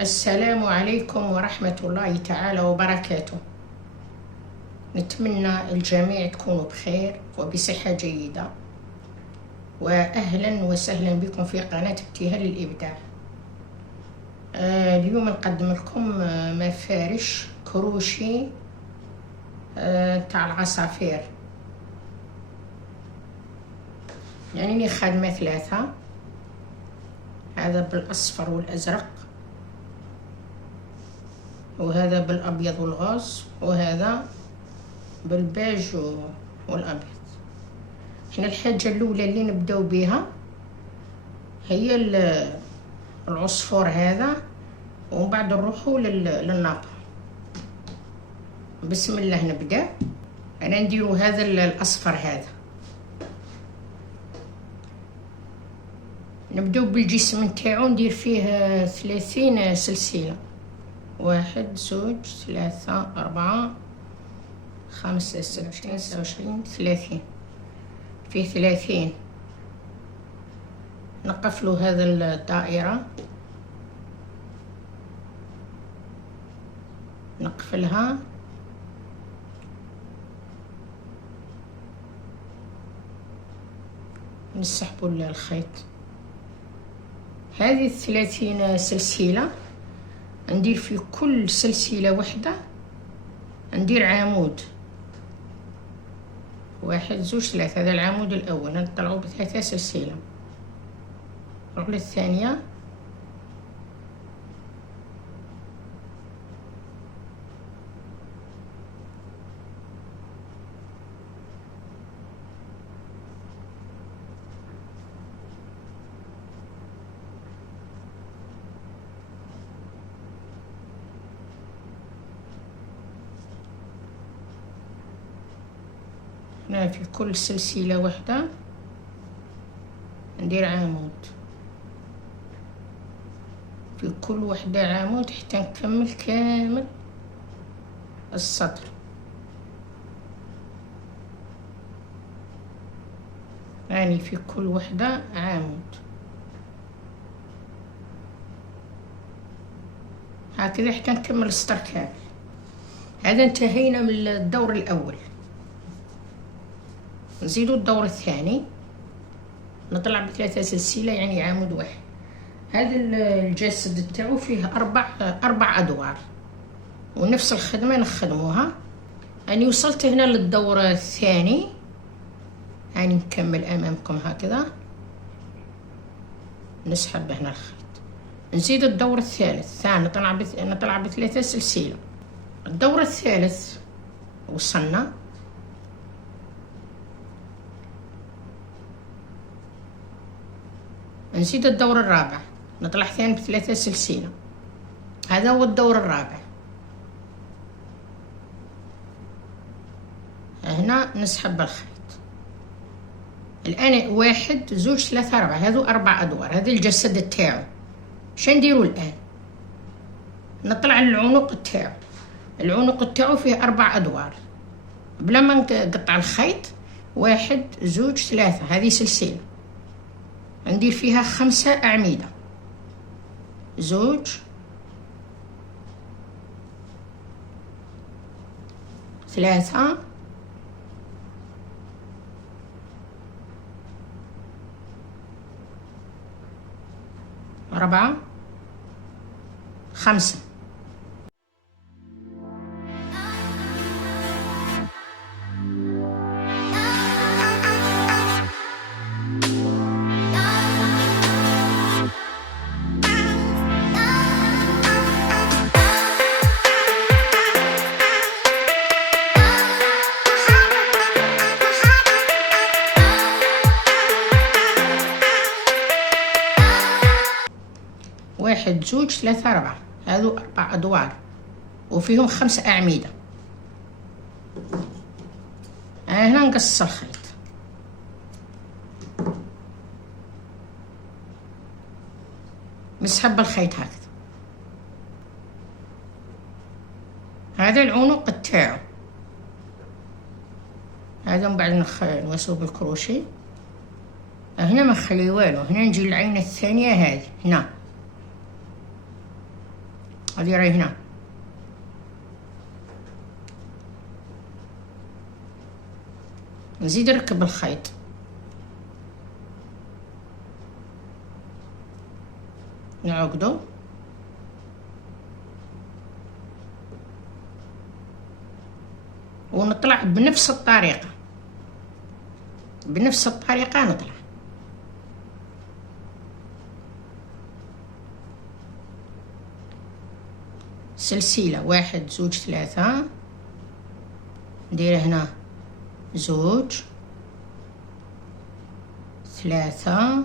السلام عليكم ورحمة الله تعالى وبركاته. نتمنى الجميع تكونوا بخير وبصحة جيدة، وأهلا وسهلا بكم في قناة ابتهال للإبداع. اليوم نقدم لكم مفارش كروشي تاع العصافير. يعني خادمة ثلاثة، هذا بالأصفر والأزرق، وهذا بالأبيض والغاز، وهذا بالبيج والأبيض. احنا الحاجة الأولى اللي نبداو بها هي العصفور هذا، ومن بعد نروحو للناقة. بسم الله نبدأ. أنا نديرو هذا الأصفر هذا. نبداو بالجسم نتاعو، ندير فيه 30 سلسلة. 1 2 3 4 5 6 29 30. فيه 30. نقفلو هذا الدائرة، نقفلها، نسحبو الخيط. هذه 30 سلسلة ندير في كل سلسلة وحدة ندير عمود. 1 2 3. هذا العمود الأول نطلعو ب3 سلسلة. نروح للثانية، هنا في كل سلسلة وحدة ندير عمود، في كل وحدة عمود حتى نكمل كامل السطر. يعني في كل وحدة عمود، هكذا حتى نكمل السطر كامل. هذا انتهينا من الدور الأول. نزيدو الدور الثاني، نطلع ب3 سلسلة، يعني عمود واحد. هذا الجسد تاعو فيه أربع أدوار، ونفس الخدمة نخدموها. أنا وصلت هنا للدور الثاني، يعني نكمل أمامكم هكذا، نسحب هنا الخيط. نزيد الدور الثالث، ثاني نطلع ب3 سلسلة. الدور الثالث وصلنا، نزيد الدور الرابع، نطلع ثاني ب3 سلسلة. هذا هو الدور الرابع. هنا نسحب الخيط. الآن 1 2 3 4، هذو 4 أدوار. هذا الجسد تاعو. شا نديرو الآن؟ نطلع للعنق تاعو. العنق تاعو فيه 4 أدوار. بلا ما نقطع الخيط، 1 2 3، هذه سلسلة ندير فيها 5 أعمدة. 2 3 4 5. واحد 2 3 4، هذو 4 أدوار وفيهم 5 أعمدة. هنا نقص الخيط. نسحب الخيط هكذا. هذا العنق تاعو. هذا من بعد نوصلو بالكروشي. هنا ما نخلي والو، هنا نجي العينة الثانية هذه هنا هذه راهي هنا. نزيد نركب الخيط. نعقده ونطلع بنفس الطريقة، بنفس الطريقة نطلع. سلسلة 1 2 3، ندير هنا 2 3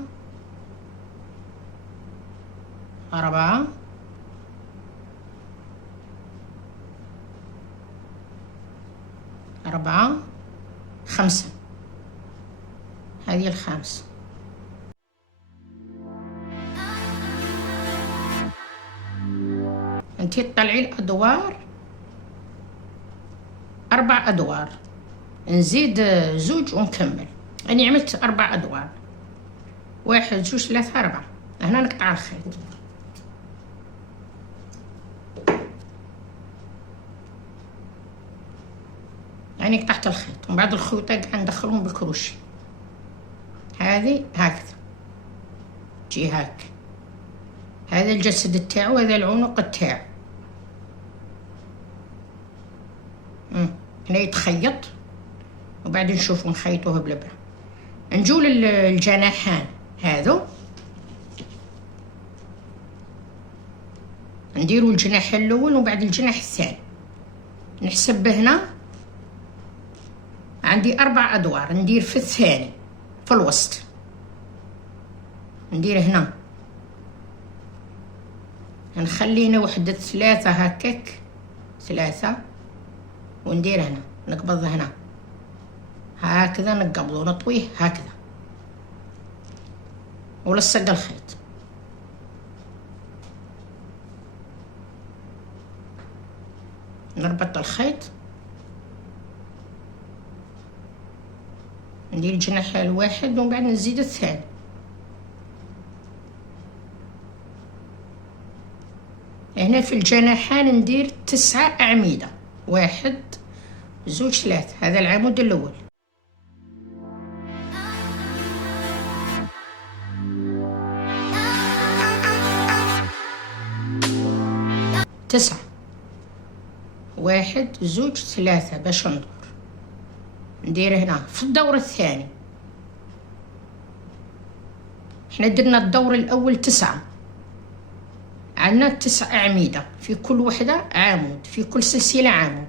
4 4 5. هذه الخامسة. انتي تطلعي الأدوار 4 أدوار، نزيد 2 ونكمل. أنا عملت 4 أدوار، 1 2 3 4. هنا نقطع الخيط. يعني قطعت الخيط، ومن بعد الخيوط قاعد ندخلهم بالكروشي. هذه هكذا تجي هاك. هذا الجسد تاعو، هذا العنق تاعو. هنا يتخيط، وبعدين نشوفو نخيطوه بالابره. نجو للجناحان هذو، نديرو الجناح الاول وبعد الجناح الثاني. نحسب هنا عندي 4 أدوار، ندير في الثاني في الوسط، ندير هنا، نخلي هنا وحدة 3 هكاك 3، وندير هنا نقبض هنا هكذا، نقبضه ونطويه هكذا ولصق الخيط. نربط الخيط، ندير الجناح الواحد ومن بعد نزيد الثاني. هنا في الجناحان ندير 9 أعمدة، 1 2 3. هذا العمود الأول. تسعة، 1 2 3 باش ندور. ندير هنا في الدور الثاني، احنا درنا الدور الأول 9، عندنا 9 أعمدة، في كل وحدة عمود، في كل سلسلة عمود.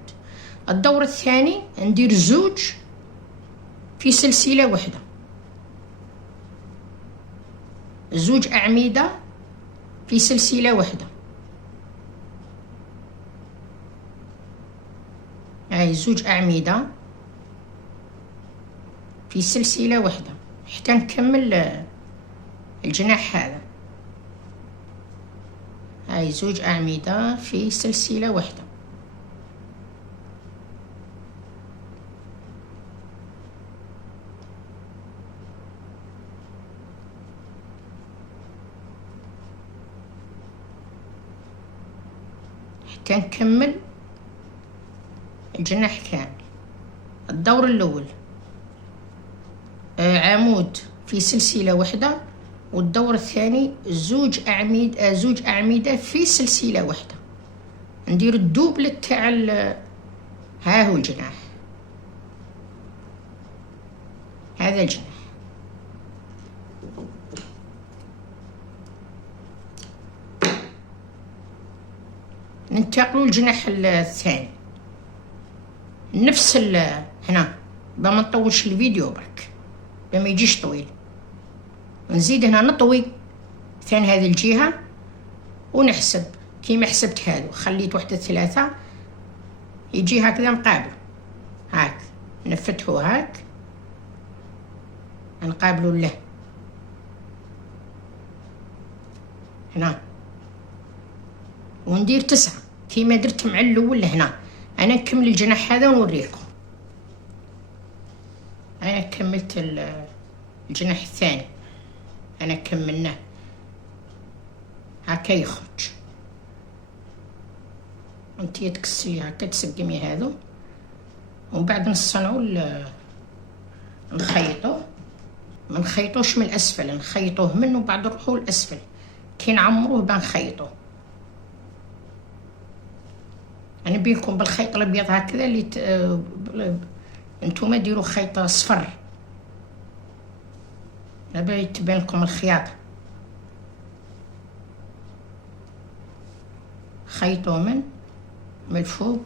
الدور الثاني ندير 2 في سلسلة واحدة، 2 أعمدة في سلسلة واحدة. هاي 2 أعمدة في سلسلة واحدة حتى نكمل الجناح هذا. هاي 2 أعمدة في سلسلة واحدة. حتى نكمل الجناح كامل. الدور الأول عمود في سلسلة واحدة، والدور الثاني 2 أعمدة في سلسلة واحدة. ندير الدوبل تاع ها هو الجناح، هذا الجناح. ننتقلوا للجناح الثاني نفس هنا، بما نطولش الفيديو برك، بما يجيش طويل. نزيد هنا نطوي ثاني هذه الجهة ونحسب كيما حسبت هذا. خليت وحدة 3 يجي هكذا مقابل، هاك نفتحو هاك نقابلو له هنا، وندير 9 كيما درت مع الأول لهنا. أنا نكمل الجناح هذا ونوريكم. أنا كملت الجناح الثاني، أنا كملناه هكا يخرج. انتي تكسلي هكا تسقمي هذو، ومن بعد نصنعو نخيطوه. ما نخيطوش من الاسفل، نخيطوه منه وبعد نروحو للاسفل كي نعمروه بنخيطوه. يعني بيكم بالخيط الابيض هكذا اللي انتوما ديروا خيط صفر باش تبان لكم الخياطه. خيطوه من الفوق،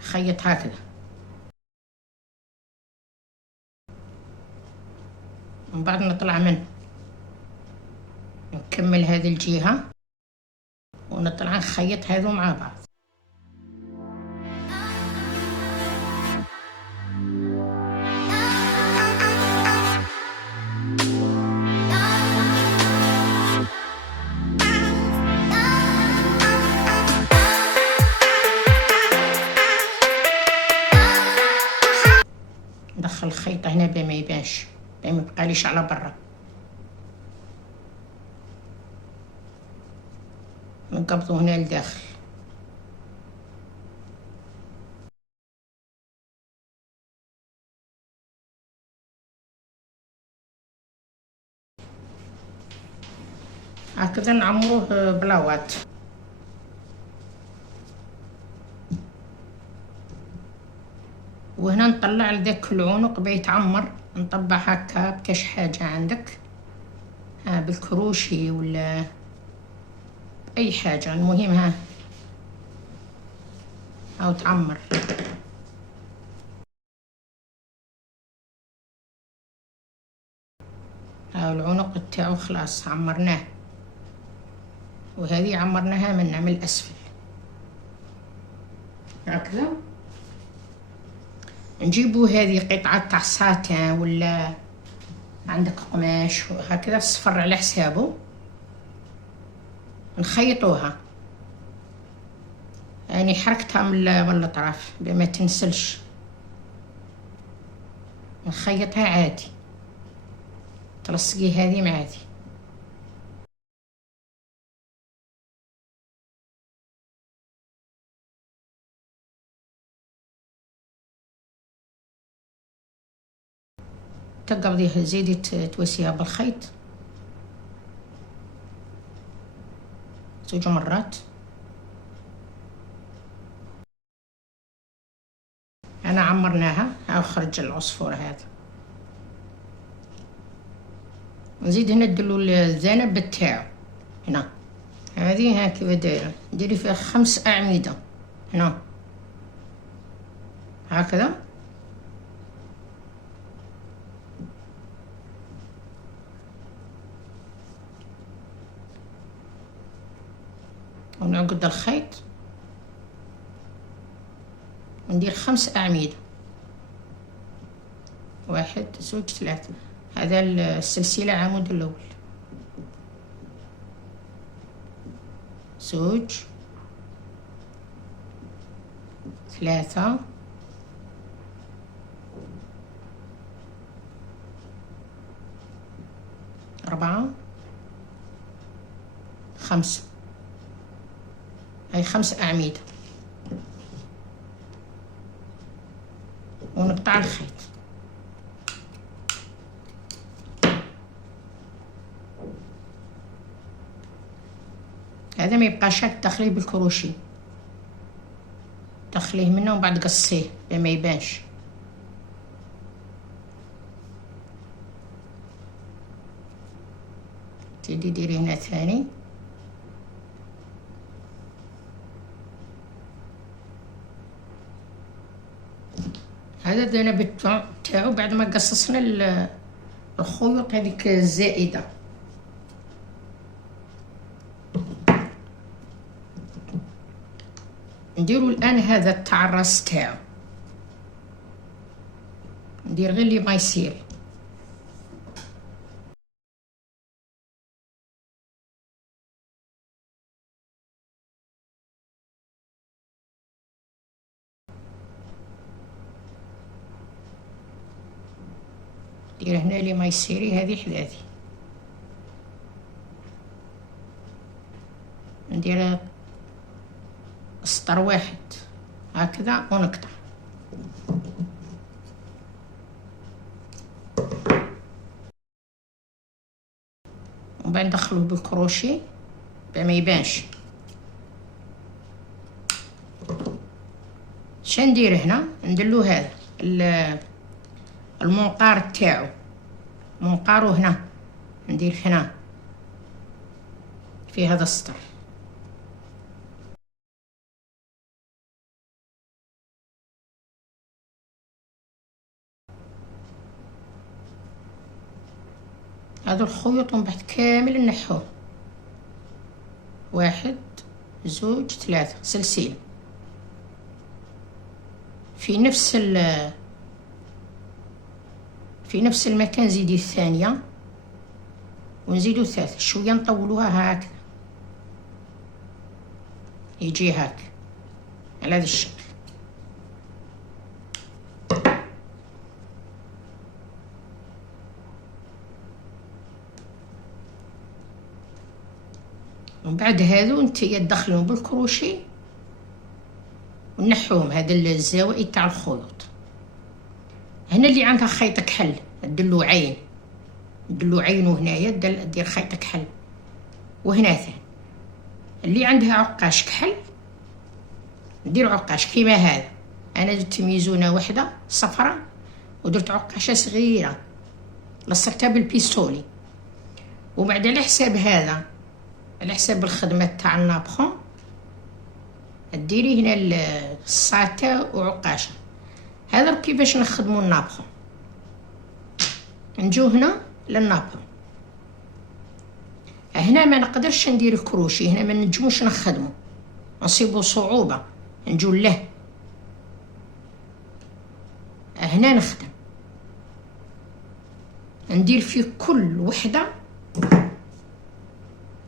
خيط هكذا، من بعد نطلع منه نكمل هذه الجهه ونطلع نخيط هذو مع بعض. ندخل الخيط هنا بما يبانش، بما ميبقاليش على برا. نقبضو هنا لداخل. هكذا نعمروه بلاوات. وهنا نطلع لذاك العنق بيتعمر، نطبع هكا بكاش حاجة عندك، بالكروشي ولا اي حاجة، المهم هاو تعمر. هاو العنق تاعو خلاص عمرناه، وهذه عمرناها من الاسفل هكذا. نجيبو هذه قطعة تاع ساتان ولا عندك قماش هكذا صفر على حسابه، نخيطوها. يعني حركتها من الاطراف بما تنسلش، نخيطها عادي، تلصقي هذه مع هذه. تقبضيها زيدي توسيها بالخيط 2 مرات. انا عمرناها، هاو خرج العصفور هذا. نزيد هنا نديرلو الذنب تاعو هنا، هذه هكذا دايره، ديري فيها 5 أعمدة هنا هكذا. ونعقد الخيط وندير 5 أعمدة، 1 2 3. هذا السلسلة عمود الأول، 2 3 4 5. هاي 5 أعمدة، ونقطع الخيط. هذا ما يبقاش هاك، تدخليه بالكروشي، دخليه منه ومن بعد قصيه ما يبانش. تدي ديري هنا ثاني، هذا الذنب تاعو بعد ما قصصنا الخيوط هذيك الزائده. نديرو الان هذا تاع الراس تاعو، ندير غير اللي ما يصير. ندير هنا اللي ما يصيري، هذه حداثي نديرها سطر واحد هكذا ونقطع. ومن بعد ندخلوه بالكروشي ما يبانش. شندير هنا ندلو هذا المنقار تاعو، منقارو هنا ندير هنا في هذا السطر. هذا الخيوط ومن بعد كامل نحوه، واحد زوج ثلاثة سلسلة في نفس المكان. زيدي الثانية ونزيدو الثالثة شوية، نطولوها هكذا يجي هاك على هذا الشكل. ومن بعد هذو نتيا تدخلهم بالكروشي ونحوهم هذا الزوائد تاع الخيوط. هنا اللي عندها خيط كحل دلو عين، دلو عينو هنايا دير خيط كحل. وهنا ثاني اللي عندها عقاش كحل ندير عقاش كيما هذا. انا درت ميزونه وحده صفراء ودرت عقاشه صغيره لصقتها بالبيستولي. وبعد على حساب هذا، على حساب الخدمه تاع النابخون، ديري هنا الساتا وعقاشه. هذا كيفاش نخدموا النابخون. نجو هنا للنابخون، هنا ما نقدرش ندير الكروشي، هنا ما نجموش نخدمه، نصيبو صعوبه. نجو له هنا نخدم، ندير في كل وحده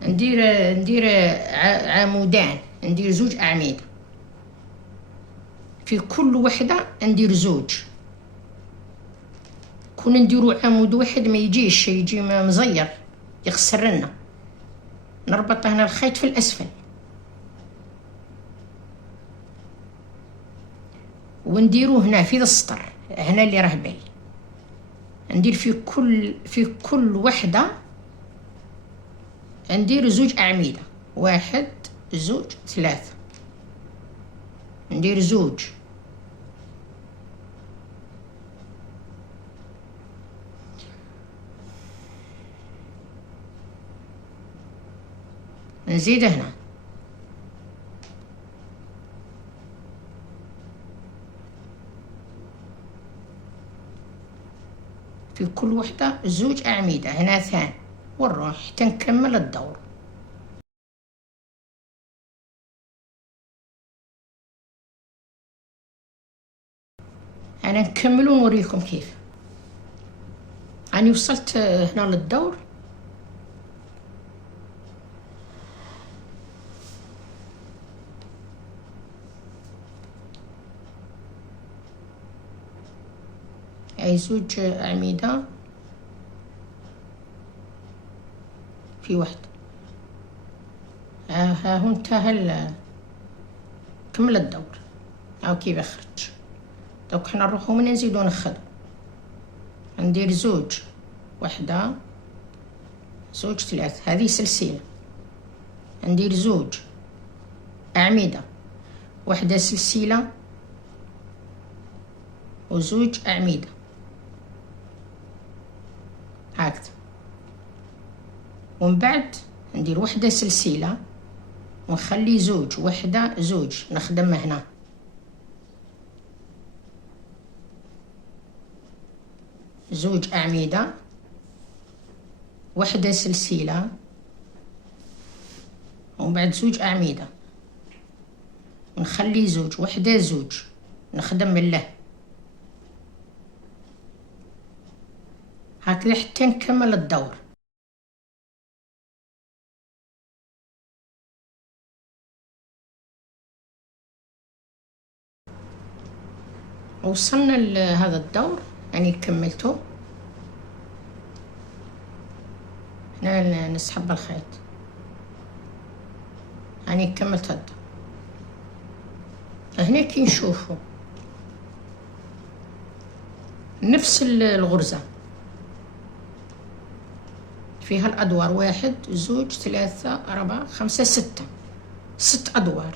ندير عمودان، ندير زوج اعمده في كل وحده، ندير زوج. كون نديرو عمود واحد ما يجيش، يجي مزير يخسر لنا. نربط هنا الخيط في الاسفل ونديرو هنا في السطر هنا اللي راه باين. ندير في كل وحده ندير زوج اعمده، واحد زوج ثلاثة، ندير زوج، نزيد هنا في كل وحدة زوج أعمدة هنا ثاني، ونروح حتى نكمل الدور. أنا نكمل ونوريكم كيف. أنا وصلت هنا للدور، أي زوج أعمدة في واحد. ها هو انتهى كمل الدور. هاو كيف يخرج. دوك حنا نروحو من نزيدو نخدم. ندير زوج، وحدة زوج ثلاثة، هذه سلسلة. ندير زوج أعمدة، وحدة سلسلة وزوج أعمدة هكذا. ومن بعد ندير وحدة سلسلة ونخلي زوج، وحدة زوج، نخدم هنا زوج أعمدة، وحدة سلسلة، ومن بعد زوج أعمدة، ونخلي زوج، وحدة زوج، نخدم من له هكذا حتى نكمل الدور. وصلنا لهذا الدور، يعني كملته. هنا نسحب الخيط، يعني كملت الدور. هنا كي نشوفوا نفس الغرزة فيها الأدوار 1 2 3 4 5 6 6 أدوار.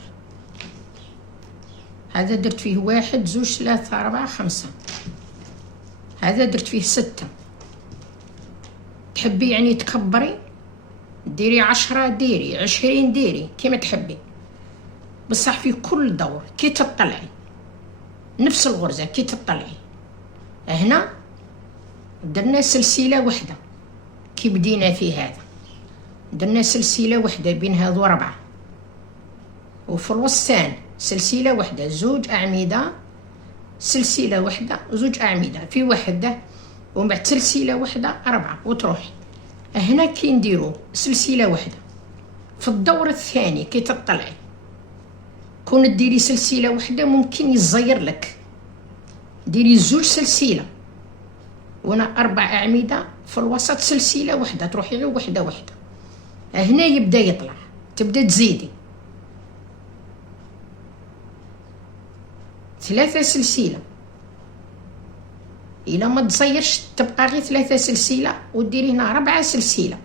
هذا درت فيه 1 2 3 4 5. هذا درت فيه 6. تحبي يعني تكبري ديري 10 ديري 20 ديري كيما تحبي، بصح في كل دور كي تطلعي نفس الغرزة كي تطلعي. هنا درنا سلسلة وحدة كي بدينا في هذا، درنا سلسلة وحدة بين هذو 4، وفي الوسطان سلسلة وحدة 2 أعمدة، سلسلة وحدة 2 أعمدة في وحدة، ومن بعد سلسلة وحدة 4 وتروحي. هنا كي نديرو سلسلة وحدة في الدور الثاني كي تطلعي، كون ديري سلسلة وحدة ممكن يزير لك، ديري 2 سلسلة وانا 4 أعمدة في الوسط سلسلة وحدة، تروحي غير وحدة وحدة. هنا يبدا يطلع، تبدا تزيدي 3 سلسلة، إلا ما تزيرش تبقى غير 3 سلسلة وديري هنا 4 سلسلة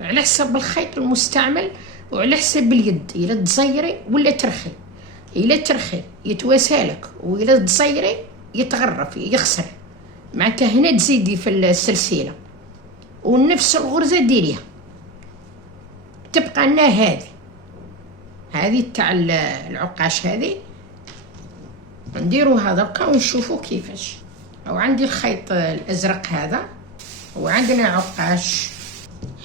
على حسب الخيط المستعمل وعلى حسب اليد، إلا تزيري ولا ترخي. إلا ترخي يتواسالك، وإلا تزيري يتغرف يخسر. معناتها هنا تزيدي في السلسلة ونفس الغرزة ديريها، تبقى لنا هذه تاع العقاش. هذه نديرو هذا بقى ونشوفو كيفاش. او عندي الخيط الازرق هذا، وعندنا عقاش.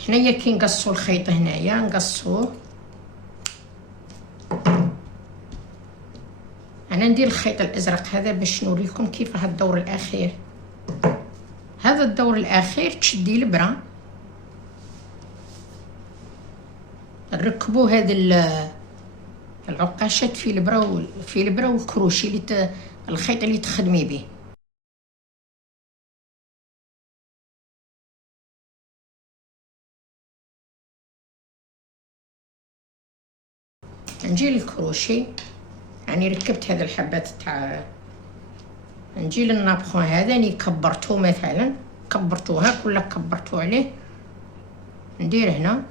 حنايا كي نقصو الخيط هنايا نقصوه، انا ندير الخيط الازرق هذا باش نوريكم كيف هذا الدور الاخير. هذا الدور الاخير تشدي الابره، نركبوا هذه العقاشات في الابره والكروشي اللي الخيط اللي تخدمي به. نجي للكروشي، يعني ركبت هذه الحبات تاع، نجي للنابخون هذا ني كبرتو مثلا، كبرتوها كلها كبرتو عليه، ندير هنا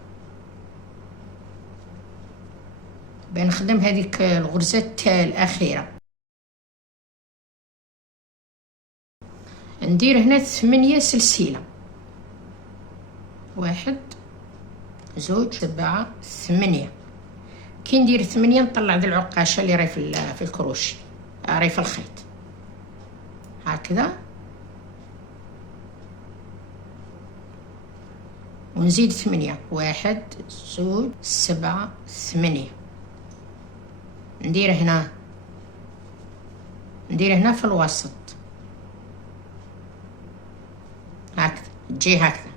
بنخدم هذيك الغرزة الأخيرة. ندير هنا 8 سلسلة، 1 2 7 8. كي ندير 8 نطلع ذي العقاشة اللي راهي في الكروشي، راهي في الخيط هكذا، ونزيد 8 1 2 7 8. ندير هنا في الوسط هكذا، تجي هكذا،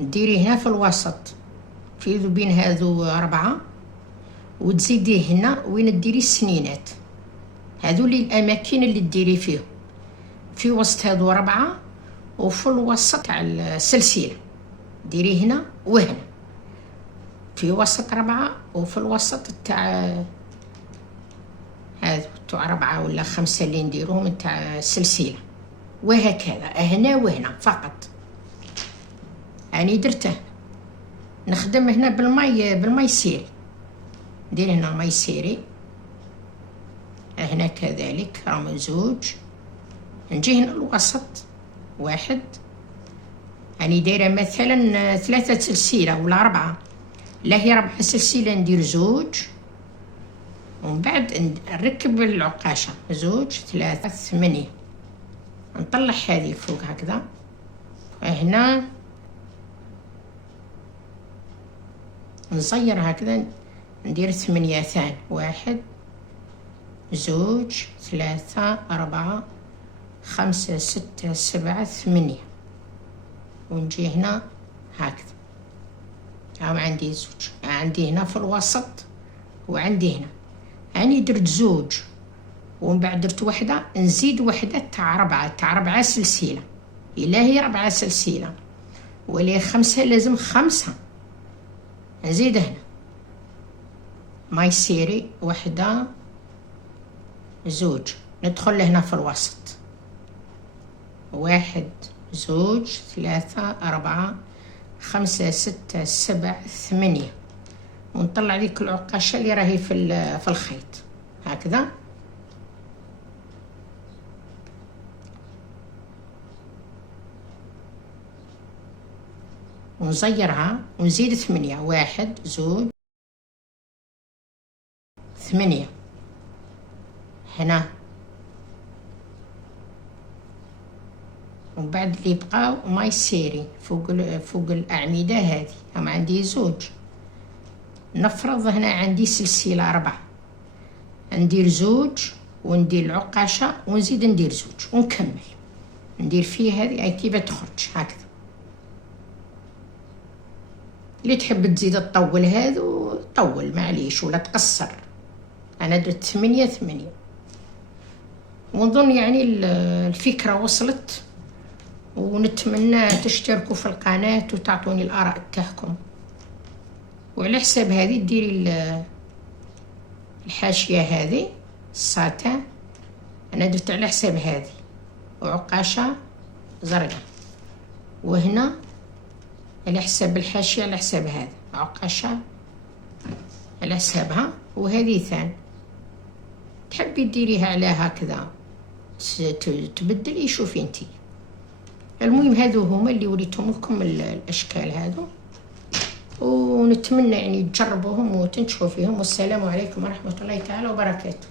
ديري هنا في الوسط في بين هذو 4، وتزيدي هنا وين ديري السنينات، هذو اللي الاماكن اللي ديري فيهم في وسط هذو 4، وفي الوسط تاع السلسله ديري هنا وهنا في وسط 4، وفي الوسط تاع هذو تاع 4 ولا 5 اللي نديروهم تاع السلسله، وهكذا هنا وهنا فقط. اني درته نخدم هنا بالماء سيري، ندير هنا ماء سيري، هنا كذلك راهم 2. نجي هنا الوسط 1، اني دايره مثلا 3 سلسله ولا 4، لا هي 4 سلسله ندير 2، ومن بعد نركب العقاشه 2 3 8، نطلع هذه فوق هكذا. هنا نصير هكذا، ندير 8 ثاني، 1 2 3 4 5 6 7 8، ونجي هنا هكذا. هاو عندي 2، عندي هنا في الوسط وعندي هنا، اني درت 2 ومن بعد درت وحده، نزيد وحده تاع 4 سلسله، الا هي 4 سلسله ولا 5 لازم 5، نزيد هنا ماي سيري 1 2 ندخل هنا في الوسط 1 2 3 4 5 6 7 8 ونطلع ذيك العقاشة اللي راهي في الخيط هكذا. ونزيرها ونزيد 8 1 2 8 هنا. ومن بعد اللي يبقى ماي سيري فوق الأعمدة هذه هم عندي 2. نفرض هنا عندي سلسلة 4 ندير 2 وندير العقاشة ونزيد ندير 2 ونكمل ندير فيه هذه كيف تخرج هكذا. اللي تحب تزيد تطول هذا طول معليش ولا تقصر. انا درت 8 ونظن يعني الفكرة وصلت، ونتمنى تشتركوا في القناة وتعطوني الآراء تاعكم. وعلى حساب هذه ديري الحاشية هذه الساتان انا درت على حساب هذه وعقاشة زرقاء، وهنا على حساب الحاشية على حساب هذا عقاشة على حسابها، وهذه ثاني تحبي ديريها على هكذا تبدلي شوفي انتي. المهم هذو هما اللي وريتهم لكم الاشكال هذو، ونتمنى يعني تجربوهم وتنشفوا فيهم. والسلام عليكم ورحمة الله تعالى وبركاته.